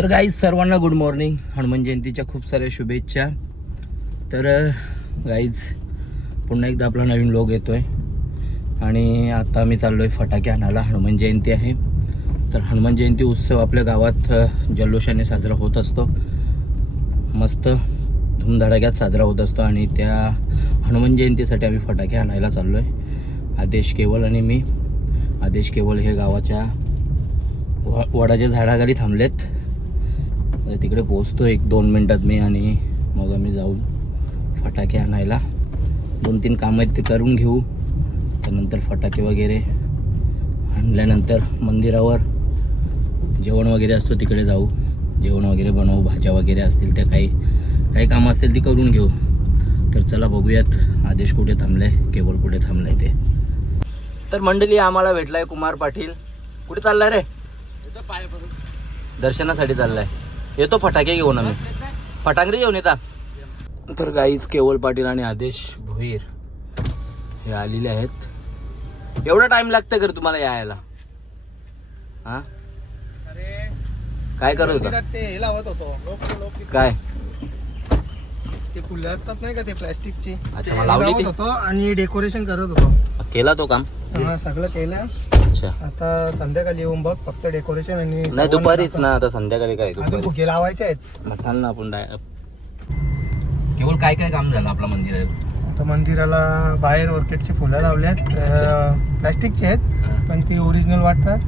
तर गाईज सर्वांना good morning. Hanuman जयंतीच्या खूप साऱ्या शुभेच्छा. तर गाईज पुन्हा एकदा आपला नवीन व्लॉग येतो आहे आणि आता मी चाललो आहे फटाके आणायला. हनुमान जयंती आहे. तर हनुमान जयंती उत्सव आपल्या गावात जल्लोषाने साजरा होत असतो. मस्त धूमधडाक्यात साजरा होत असतो आणि त्या हनुमान जयंतीसाठी आम्ही फटाके आणायला चाललो आहे. आदेश केवल आणि मी. आदेश केवल हे गावाच्या वडाच्या झाडाखाली थांबलेत. तिकडे पोहोचतो 1-2 मिनटात मी आणि मग आम्ही जाऊन फटाके आणायला. 2-3 कामं आहेत ते करून घेऊ. त्यानंतर फटाके वगैरे आणल्यानंतर मंदिरावर जेवण वगैरे असतो तिकडे जाऊ. जेवण वगैरे बनवू. भाज्या वगैरे असतील त्या काही कामं असतील ती करून घेऊ. तर चला बघूयात आदेश कुठे थांबलाय, केवळ कुठे थांबलाय ते. तर मंडळी आम्हाला भेटलाय कुमार पाटील. कुठे चाललाय रे? दर्शनासाठी चाललाय. येतो फटाके घेऊन आम्ही. फटांगरी घेऊन येता. तर गाईच केवल पाटील आणि आदेश भोईर हे आलेले आहेत. एवढा टाइम लागतं कर तुम्हाला यायला? हा काय करत होता? ते लावत होतो. काय ते फुलं असतात नाही का ते प्लास्टिकची. अच्छा मला लावली ती होतो आणि डेकोरेशन करत होतो. केला तो काम? हा सगळं केलं. अच्छा आता संध्याकाळी येऊन बघ फक्त डेकोरेशन आणि नाही दुपारीच ना. आता संध्याकाळी काय दुपारी फुगे लावायचे आहेत. मग चाल ना आपण केवळ काय काम झालं आपल्या मंदिरात? आता मंदिराला बाहेर ऑर्किडची फुलं लावल्यात. प्लास्टिकची आहेत पण ती ओरिजिनल वाटतात.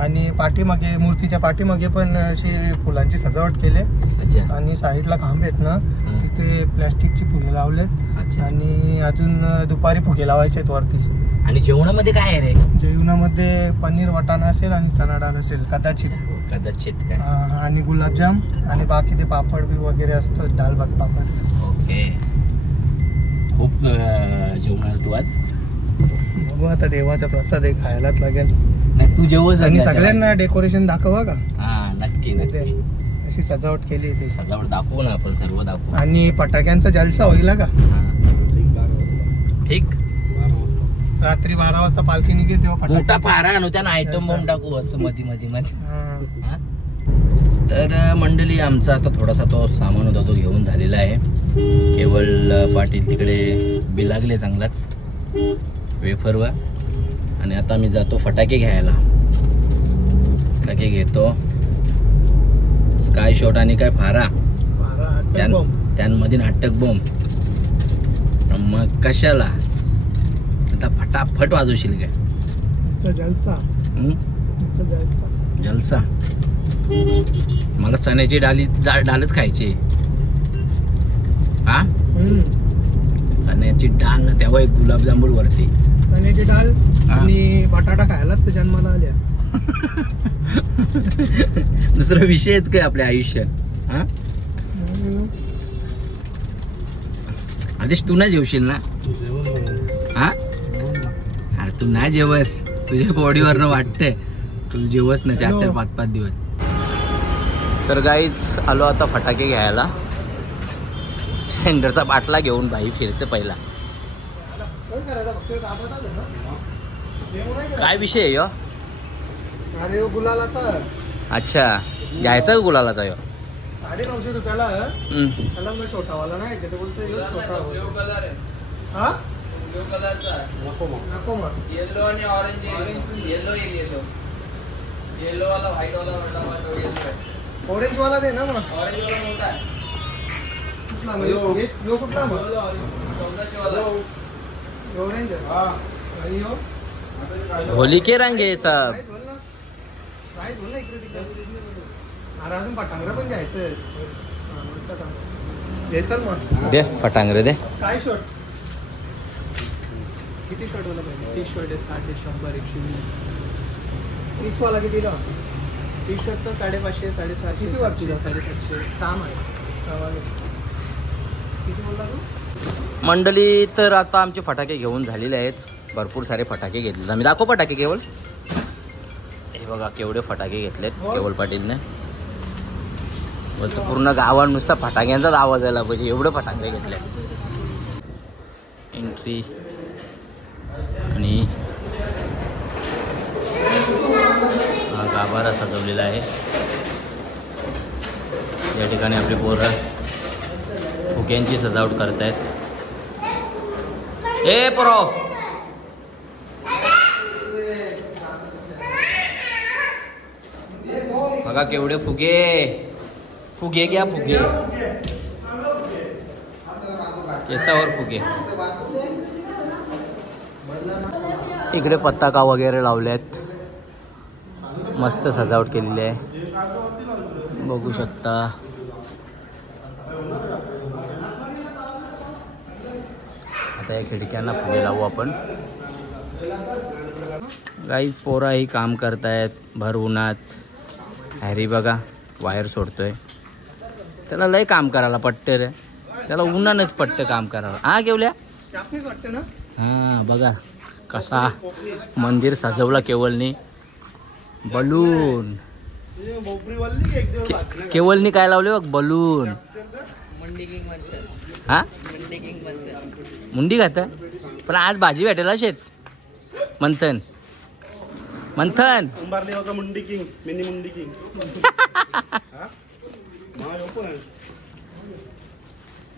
आणि पाठीमागे मूर्तीच्या पाठीमागे पण अशी फुलांची सजावट केली. अच्छा. आणि साईडला खांब आहेत ना तिथे प्लास्टिकची फुले लावलेत. अच्छा. आणि अजून दुपारी फुगे लावायचे आहेत वरती. आणि जेवणामध्ये काय आहे रे? जेवणामध्ये पनीर वाटाणा असेल आणि चणा डाळ असेल कदाचित. काय आणि गुलाबजाम आणि बाकी ते पापड बी वगैरे असतं. डाळ भात पापड. ओके. खूप जेवणार तू आज? बघू आता देवाचा प्रसाद आहे खायलाच लागेल. नाही तू जेवण. आणि सगळ्यांना डेकोरेशन दाखवा का? हा नक्की नक्की. अशी सजावट केली ते सजावट दाखवू ना आपण सर्व दाखवू. आणि फटाक्यांचा जलसा होईल का? ठीक. रात्री 12 वाजता पालखी निघेल तेव्हा मोठा पारा आणू त्यानं आयटम बॉम्ब टाकू असं मध्ये. हा. तर मंडळी आमचा आता थोडासा तो सामान होता तो घेऊन झालेला आहे. केवळ पाटील तिकडे बिलागले चांगलाच वेफरवर. आणि आता मी जातो फटाके घ्यायला. फटाके घेतो. स्काय शॉट आणि काय फारा त्यांमध्ये नाटक बॉम्ब. मग कशाला आता फटाफट वाजवशील काय? जलसा. जलसा. मला चण्याची डालच खायची. हा चण्याची डाल ना तेव्हा एक गुलाबजामुन वरती. चण्याची डाळ आणि बटाटा खायलाच तर जन्माला आल्या. दुसरा विषयच काय आपल्या आयुष्यात? हा आदेश तू नाही जेवशील ना? हा अरे तू नाही जेवस. तुझ्या बॉडीवरनं वाटतंय तू जेवस ना 4-5 दिवस. तर गाईच आलो आता फटाके घ्यायला. सेंटरचा बाटला घेऊन बाई फिरते पहिला. काय विषय आहे? अरे गुलालाचा. अच्छा घ्यायचा गुलालाचा यो 950 रुपयाला. त्याला मी छोटावाला नाही ते बोलतो छोटा. हा नको मग. येलो आणि ऑरेंज. येलो वाला व्हाईट वाला ऑरेंज वाला दे ना मग. ऑरेंज वाला मोठा आहे. कुठला कुठला मग? 1400 वाला ऑरेंज. होली के रंग है सब. अरे अजून पटांगरा पण घ्यायचं. दे चल मग. दे फटांगरे दे. काय शॉट किती शॉट वाला पाहिजे? 30 शॉट आहे. 60 100 120. 30 वाला कितीला? 30 शॉट तर 550 750. किती वाटते? 750 6 आहे. किती बोलला तू? मंडळी तर आता आमचे फटाके घेऊन झालेले आहेत. भरपूर सारे फटाके घेतले. आम्ही दाखव फटाके केवळ. हे बघा केवढे फटाके घेतलेत केवळ पाटीलने. बोलतो पूर्ण गावात नुसता फटाक्यांचाच आवाज यायला पाहिजे एवढे फटाके घेतले. एंट्री आणि हा गाभारा सजवलेला आहे. या ठिकाणी आपली पोरं फुग्यांची सजावट करतायत. ए पोरो, बघा केवढे फुगे. फुगे घ्या, फुगे केसावर फुगे. इकडे पताका वगैरे लावल्यात, मस्त सजावट केलेली आहे, बघू शकता. आता या खिडक्यांना फुगे लावू आपण. गाईच पोरा ही काम करतायत भर उन्हात. हॅरी बघा वायर सोडतोय. त्याला लय काम करायला पट्टे रे, त्याला उन्हानंच पट्ट काम करायला. हा केवल्या वाटतं ना. हां बघा कसा मंदिर सजवला केवलनी. बलून केवलनी काय लावले बघ, बलून. हा मुंडी खाता, पण आज भाजी भेटेल शेत. मंथन मंथन उंबारली होता मुंडी किंग, मिनी मुंडी किंग.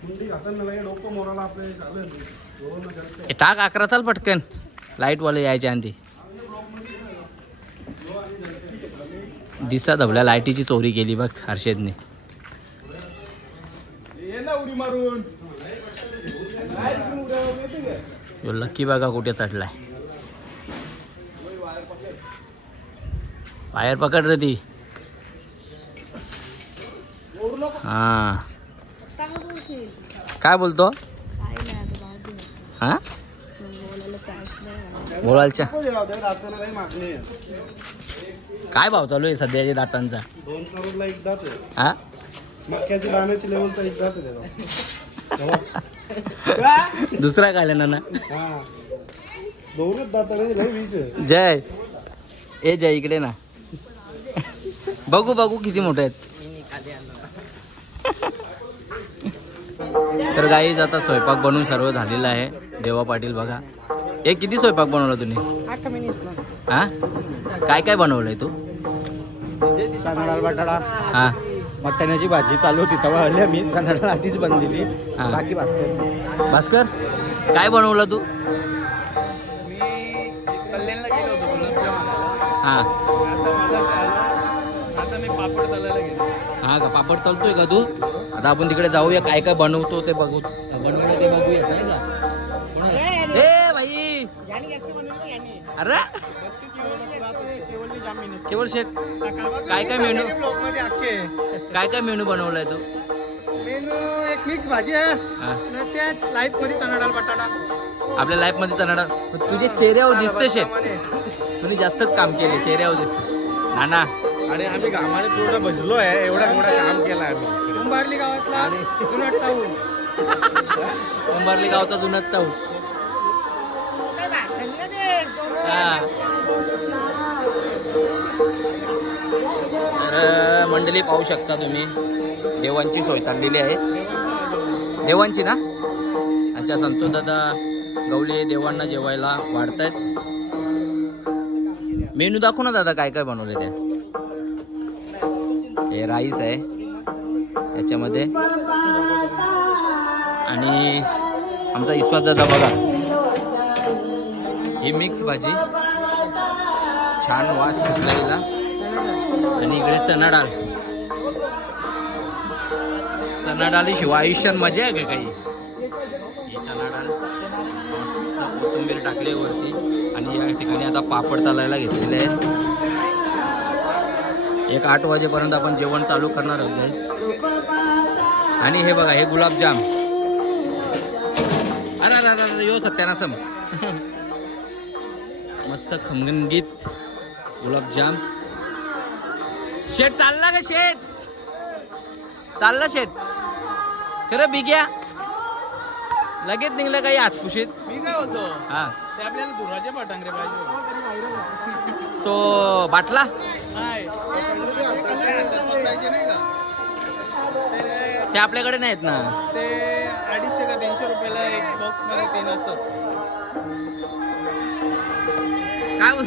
मुंडी घाताना नाही डोकं मोराला आपले झालं. हे टाक 11 चाल पटकन, लाईटवाले यायच्या आधी. दिसा धबल्या लाईटीची चोरी केली बघ हर्षदने. उडी मारून यो लक्की बघा कुठे चढलाय. वायर पकड रे ती. हा काय बोलतो हा बोलायच्या. मागणी काय भाव चालू आहे सध्याच्या दातांचा? 2 करोडला एक दात आहे. हा मक्याची दाण्याची लेवलचा एक दात आहे त्याचा. दुसरा काय ना. हा 2च दात आहे, लय 20 आहे. जय ए जय इकडे ना. बघू बघू किती मोठे आहेत. तर गाईज आता स्वयंपाक बनवून सर्व झालेला आहे. देवा पाटील बघा, हे किती स्वयंपाक बनवला तुम्ही? 8 मिनिट. हा काय काय बनवलंय तू? चणा बटाटा, हा मटण्याची भाजी चालू होती तेव्हा आल्या मी. चणा आधीच बनलेली, हा. बाकी भास्कर. भास्कर काय बनवलं तू? मी कल्याणला गेलो होतो गुलाबजाम आणायला. हा आता आता मी पापड तळायला गेलो. हा का पापड तळतोय का तू? आता आपण तिकडे जाऊया, काय काय बनवतो ते बघू. बनवलं ते बघूया नाही का. ए भाई अरे केवळ शेट, काय काय मेनू काय काय मेनू बनवलाय तू? मेनू एक मिक्स भाजी आहे, हा. त्याच लाईफ मध्ये चणा डाळ बटाटा. आपल्या लाईफ मध्ये चणाडा. तुझे चेहऱ्यावर दिसते शेट, तुम्ही जास्तच काम केले, चेहऱ्यावर दिसते नाना. आणि आम्ही घामाने पूर्ण भजलो आहे, एवढा मोठा काम केलं आम्ही. कुंभारली गावातला जुनाट चावून. कुंभारली गावचा जुनाच चाऊ. हा तर मंडळी पाहू शकता तुम्ही, देवांची सोय चाललेली आहे. देवांची ना. अच्छा संतोष दादा गवळे देवांना जेवायला वाढतायत. मेनू दाखव ना दादा, काय काय बनवले ते. हे राईस आहे याच्यामध्ये, आणि आमचा इस्वाद दादा बघा, ही मिक्स भाजी, छान वास सुटलेला. आणि इकडे चणा डाळ. चणा डाळीशिवाय आयुष्यात मजा आहे का काही. ही चणा डाळ मस्त कोथिंबीर टाकली वरती. आणि या ठिकाणी आता पापड तळायला घेतलेले आहेत. एक 8 वाजेपर्यंत आपण जेवण चालू करणार आहोत. आणि हे बघा, हे गुलाबजाम. अरे अरे यो सत्यानासम. मस्त खमगीत गुलाबजाम. शेट चालला का शेट? चालला शेट खरं बिग्या. लगेच निघलं काही हातपुशीत. मी काय बोलतो, हा ते आपल्याला दुराचे पटांगरे पाहिजे. तो बाटला नाही ते आपल्याकडे नाहीत ना. ते 250 का 300 रुपयाला एक बॉक्स मध्ये 3 असतात. काय बोल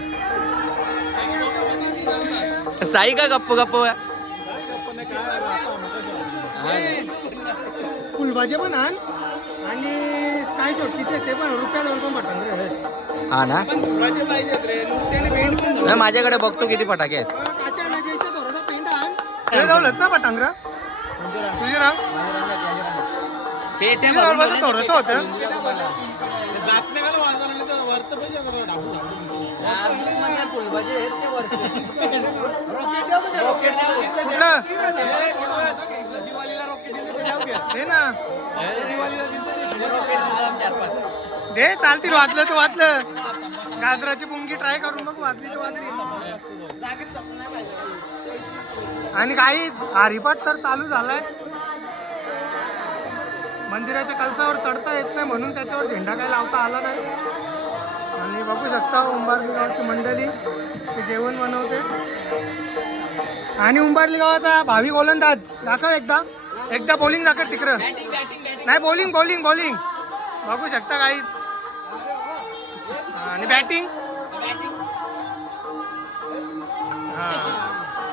साई का गप्प गप्प. फुलभाजी पण आण आणि काय शॉट किती ते पण रुपया दोन पण पटांग रे. हा ना, पण फुलभाजी पाहिजे रे नुकत्याने भेंड पण नाही, माझ्याकडे बघतो किती फटाके आहेत. काच्या आणायचे थोडासा पेंट आण. ते जाऊलत ना पटांग रे तुझे राव ते ते बरोबर थोडंसं होतं. जात नाही का वाजवलं तर वरतं पाहिजे जरा ढाबू कुठलं हे ना दे चालतील. वाचलं तर वाचलं. गाजराची पुंगी ट्राय करून बघ. वाचली तर वाचली. आणि काहीच हरिपाठ तर चालू झालाय. मंदिराच्या कळसावर चढता येत नाही म्हणून त्याच्यावर झेंडा काही लावता आला नाही. आणि बघू शकता उंबारली गावची मंडळी ते जेवण बनवते. आणि उंबारली गावाचा भावी गोलंदाज दाखव एकदा बॉलिंग दाखव तिकडं. नाही बॉलिंग बॉलिंग बॉलिंग बघू शकता काही. आणि बॅटिंग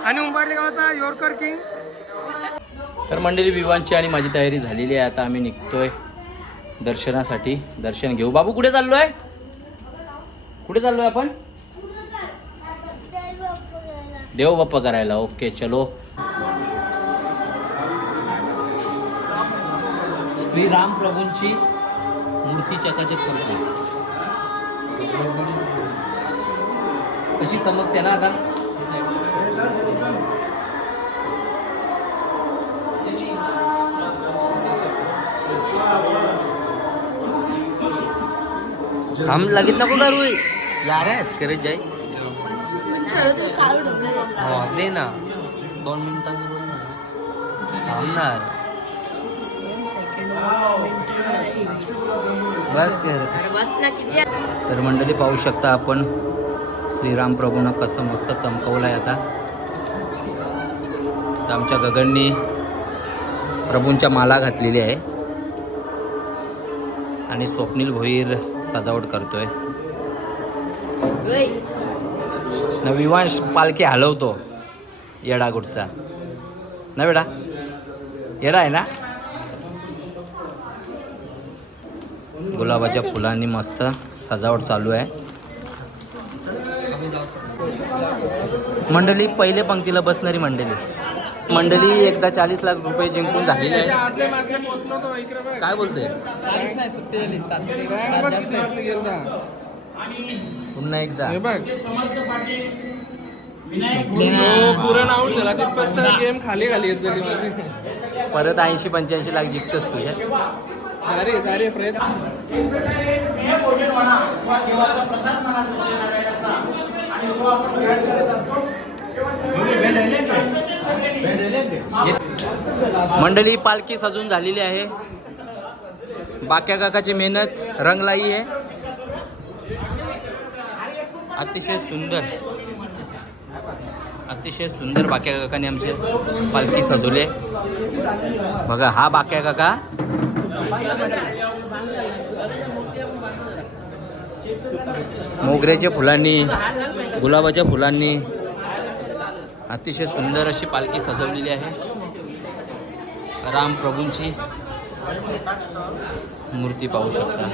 आणि उंबारली गावाचा योरकर किंग. तर मंडळी विवांची आणि माझी तयारी झालेली आहे. आता आम्ही निघतोय दर्शनासाठी. दर्शन घेऊ. बाबू कुठे चाललोय? कुठे चाललोय आपण? देव बाप्पा करायला. ओके चलो. श्री राम प्रभूंची मूर्ती चकाचक करतो. कशी चमकते ना आता. हम लगेच नको करू यार. करत जाई दे ना 2 मिनिटांनी थांबणार. बस कर. तर मंडळी पाहू शकता आपण श्रीराम प्रभूंना कसं मस्त चमकवलंय. आता आमच्या गगननी प्रभूंच्या माला घातलेली आहे आणि स्वप्नील भोईर सजावट करतोय. विवांश पालखी हलवतो येडागुडचा ना बेटा. येडा आहे ना. गुलाबाच्या फुलांनी मस्त सजावट चालू आहे. मंडळी पहिले पंक्तीला बसणारी मंडळी एकदा 40 लाख रुपये जिंकून झालेली आहे. काय बोलते? पुन्हा एकदा पुरण आउट झाला. तिथपासून गेम खाली येत झाली माझी. परत 80-85 लाख जिंकतोस तुझ्या. सारे प्रयत्न. मंडळी पालखी सजून झालेली आहे. बाक्या काकाची मेहनत रंगलाई आहे. अतिशय सुंदर बाक्या काकाने आमचे पालखी सजवले. बघा हा बाक्या काका. मोगऱ्याच्या फुलांनी गुलाबाच्या फुलांनी अतिशय सुंदर अशी पालखी सजवलेली आहे. राम प्रभूंची मूर्ती पाहू शकता.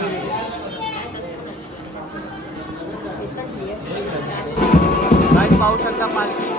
पाहू शकता पालखी.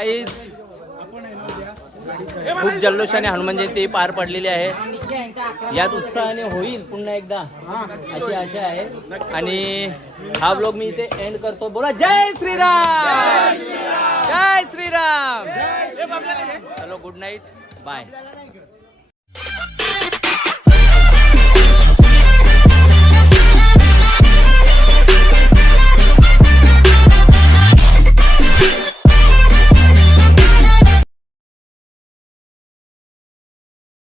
काहीच खूप जल्लोषाने हनुमान जयंती पार पडलेली आहे. यात उत्साहाने होईल पुन्हा एकदा अशी आशा आहे. आणि हा व्लॉग मी इथे एंड करतो. बोला जय श्रीराम, जय श्रीराम. चलो गुड नाईट, बाय.